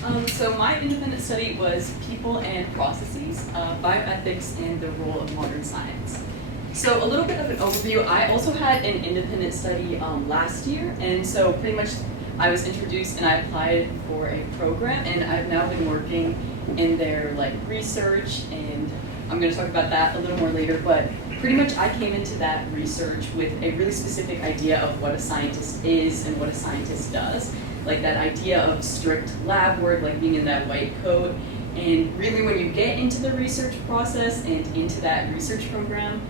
So my independent study was People and Processes, Bioethics and the Role of Modern Science. So a little bit of an overview. I also had an independent study last year, and so pretty much I was introduced and I applied for a program, and I've now been working in their research, and I'm going to talk about that a little more later, but pretty much I came into that research with a really specific idea of what a scientist is and what a scientist does. Like that idea of strict lab work, like being in that white coat. And really when you get into the research process and into that research program,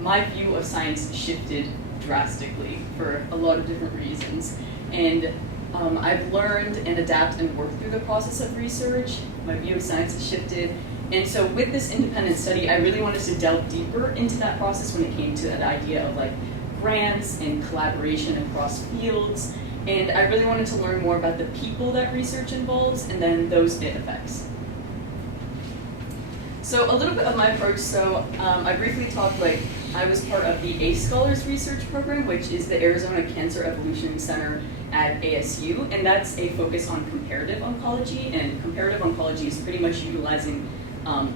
my view of science shifted drastically for a lot of different reasons. And I've learned and adapted and worked through the process of research. My view of science has shifted. And so with this independent study, I really wanted to delve deeper into that process when it came to that idea of grants and collaboration across fields. And I really wanted to learn more about the people that research involves and then those it affects. So a little bit of my approach. So I briefly talked, I was part of the ACE Scholars Research Program, which is the Arizona Cancer Evolution Center at ASU, and that's a focus on comparative oncology, and comparative oncology is pretty much utilizing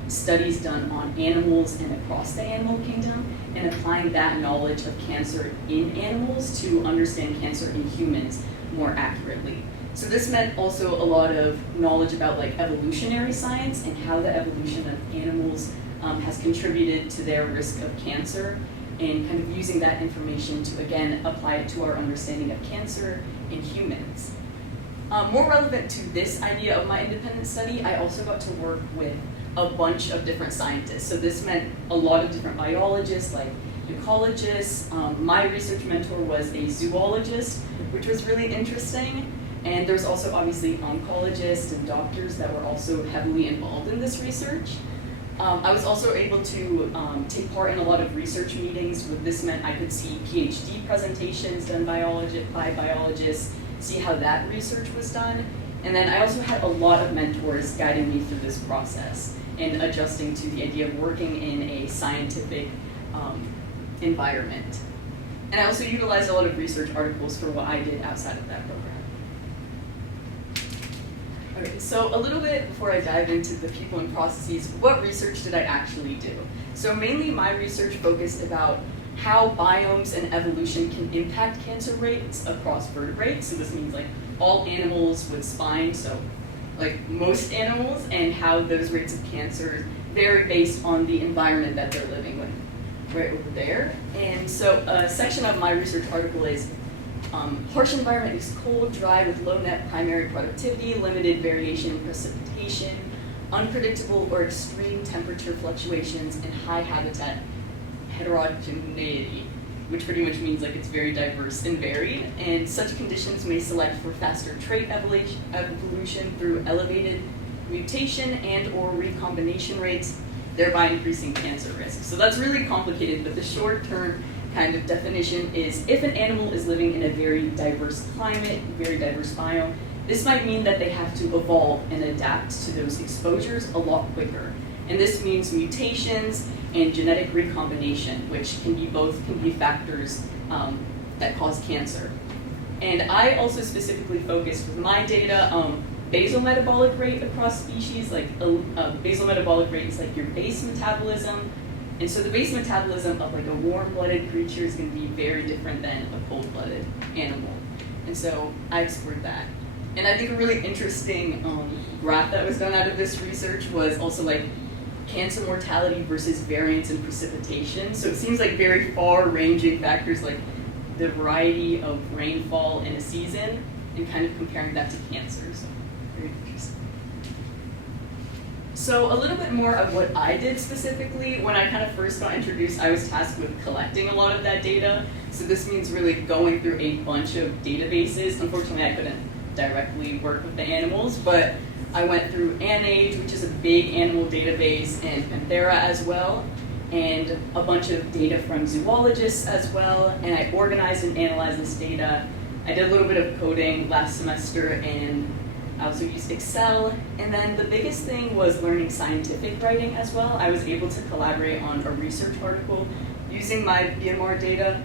studies done on animals and across the animal kingdom, and applying that knowledge of cancer in animals to understand cancer in humans more accurately. So this meant also a lot of knowledge about evolutionary science and how the evolution of animals has contributed to their risk of cancer, and kind of using that information to, again, apply it to our understanding of cancer in humans. More relevant to this idea of my independent study, I also got to work with a bunch of different scientists. So this meant a lot of different biologists, like ecologists. My research mentor was a zoologist, which was really interesting. And there's also obviously oncologists and doctors that were also heavily involved in this research. I was also able to take part in a lot of research meetings. What this meant I could see PhD presentations done by biologists, see how that research was done. And then I also had a lot of mentors guiding me through this process and adjusting to the idea of working in a scientific environment. And I also utilized a lot of research articles for what I did outside of that program. Okay, so a little bit before I dive into the people and processes, what research did I actually do? So mainly my research focused about how biomes and evolution can impact cancer rates across vertebrates. So this means all animals with spines, so most animals, and how those rates of cancer vary based on the environment that they're living with, right over there. And so a section of my research article is harsh environment is cold, dry, with low net primary productivity, limited variation in precipitation, unpredictable or extreme temperature fluctuations, and high habitat heterogeneity, which pretty much means it's very diverse and varied. And such conditions may select for faster trait evolution through elevated mutation and or recombination rates, thereby increasing cancer risk. So that's really complicated, but the short-term kind of definition is if an animal is living in a very diverse climate, very diverse biome, this might mean that they have to evolve and adapt to those exposures a lot quicker. And this means mutations and genetic recombination, which can be factors that cause cancer. And I also specifically focused with my data basal metabolic rate across species. Basal metabolic rate is your base metabolism. And so the base metabolism of a warm-blooded creature is going to be very different than a cold-blooded animal. And so I explored that. And I think a really interesting graph that was done out of this research was also cancer mortality versus variance in precipitation. So it seems very far-ranging factors, the variety of rainfall in a season, and kind of comparing that to cancer. So very interesting. So a little bit more of what I did specifically. When I kind of first got introduced, I was tasked with collecting a lot of that data. So this means really going through a bunch of databases. Unfortunately, I couldn't directly work with the animals, but I went through ANAGE, which is a big animal database, and Panthera as well, and a bunch of data from zoologists as well, and I organized and analyzed this data. I did a little bit of coding last semester, and I also used Excel, and then the biggest thing was learning scientific writing as well. I was able to collaborate on a research article using my BMR data,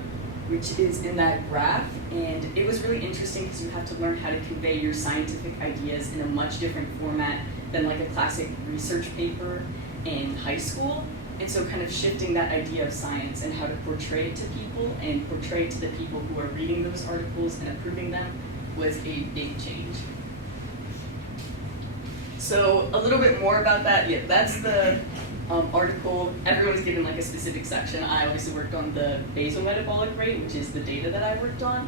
which is in that graph. And it was really interesting because you have to learn how to convey your scientific ideas in a much different format than like a classic research paper in high school. And so kind of shifting that idea of science and how to portray it to people and portray it to the people who are reading those articles and approving them was a big change. So a little bit more about that. Yeah, that's the article. Everyone's given like a specific section. I obviously worked on the basal metabolic rate, which is the data that I worked on.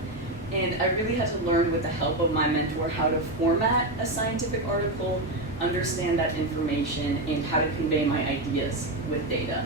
And I really had to learn with the help of my mentor how to format a scientific article, understand that information, and how to convey my ideas with data.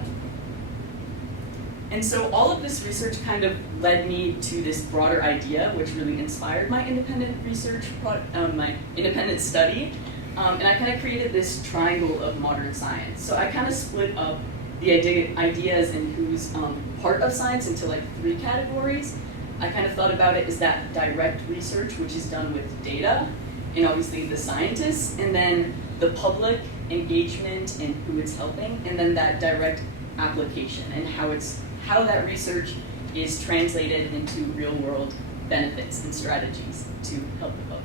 And so all of this research kind of led me to this broader idea, which really inspired my independent research, my independent study. And I kind of created this triangle of modern science. So I kind of split up the ideas and who's part of science into like 3 categories. I kind of thought about it as that direct research, which is done with data, and obviously the scientists, and then the public engagement and who it's helping, and then that direct application and how that research is translated into real world benefits and strategies to help the public.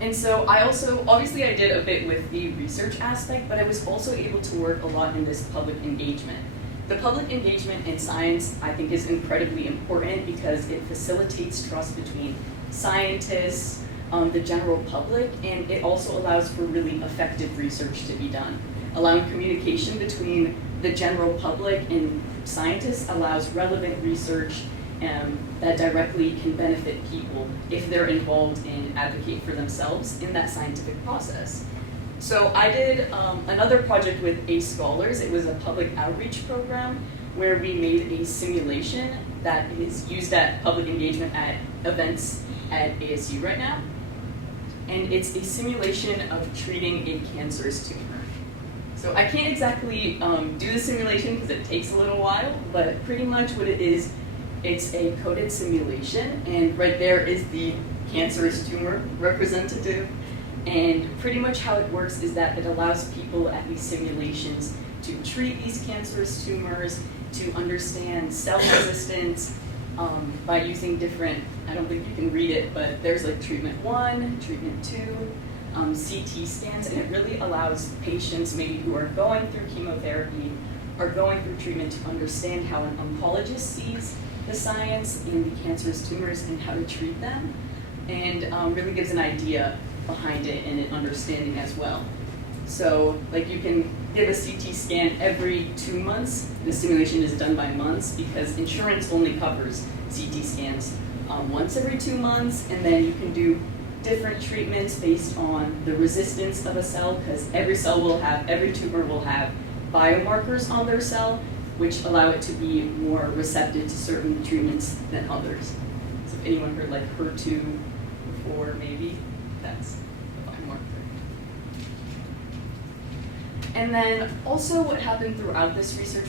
And so I also, obviously I did a bit with the research aspect, but I was also able to work a lot in this public engagement. The public engagement in science, I think, is incredibly important because it facilitates trust between scientists, the general public, and it also allows for really effective research to be done. Allowing communication between the general public and scientists allows relevant research that directly can benefit people if they're involved and advocate for themselves in that scientific process. So I did another project with ACE Scholars. It was a public outreach program where we made a simulation that is used at public engagement at events at ASU right now. And it's a simulation of treating a cancerous tumor. So I can't exactly do the simulation because it takes a little while, but pretty much what it is, it's a coded simulation, and right there is the cancerous tumor representative. And pretty much how it works is that it allows people at these simulations to treat these cancerous tumors, to understand cell resistance by using different, I don't think you can read it, but there's like treatment 1, treatment 2, CT scans, and it really allows patients maybe who are going through chemotherapy or going through treatment to understand how an oncologist sees the science in the cancerous tumors and how to treat them, and really gives an idea behind it and an understanding as well. So like you can give a CT scan every 2 months. The simulation is done by months because insurance only covers CT scans once every 2 months, and then you can do different treatments based on the resistance of a cell, because every tumor will have biomarkers on their cell, which allow it to be more receptive to certain treatments than others. So if anyone heard like HER2 before, maybe, that's the biomarker. And then also what happened throughout this research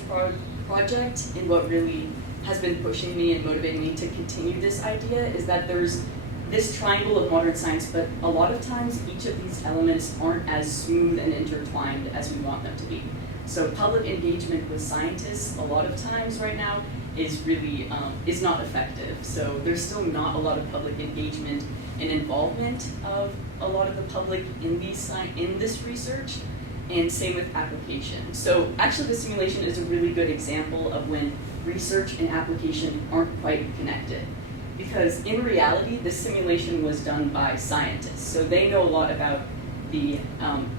project, and what really has been pushing me and motivating me to continue this idea, is that there's this triangle of modern science, but a lot of times each of these elements aren't as smooth and intertwined as we want them to be. So public engagement with scientists a lot of times right now is really is not effective. So there's still not a lot of public engagement and involvement of a lot of the public in this research, and same with application. So actually the simulation is a really good example of when research and application aren't quite connected. Because in reality, this simulation was done by scientists. So they know a lot about the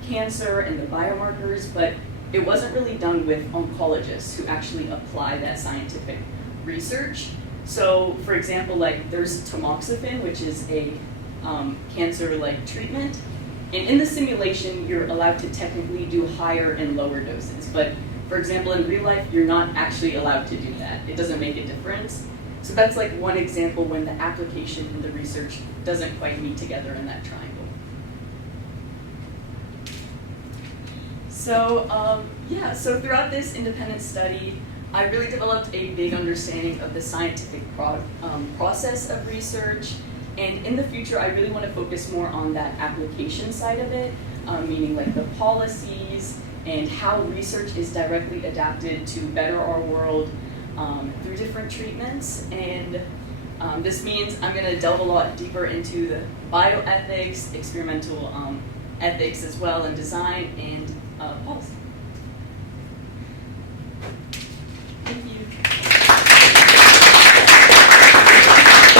cancer and the biomarkers, but it wasn't really done with oncologists who actually apply that scientific research. So for example, like there's tamoxifen, which is a cancer-like treatment. And in the simulation, you're allowed to technically do higher and lower doses. But for example, in real life, you're not actually allowed to do that. It doesn't make a difference. So that's like one example when the application and the research doesn't quite meet together in that triangle. So so throughout this independent study, I really developed a big understanding of the scientific process of research. And in the future, I really want to focus more on that application side of it, meaning like the policies and how research is directly adapted to better our world, through different treatments. And this means I'm going to delve a lot deeper into the bioethics, experimental ethics as well, and design, and policy.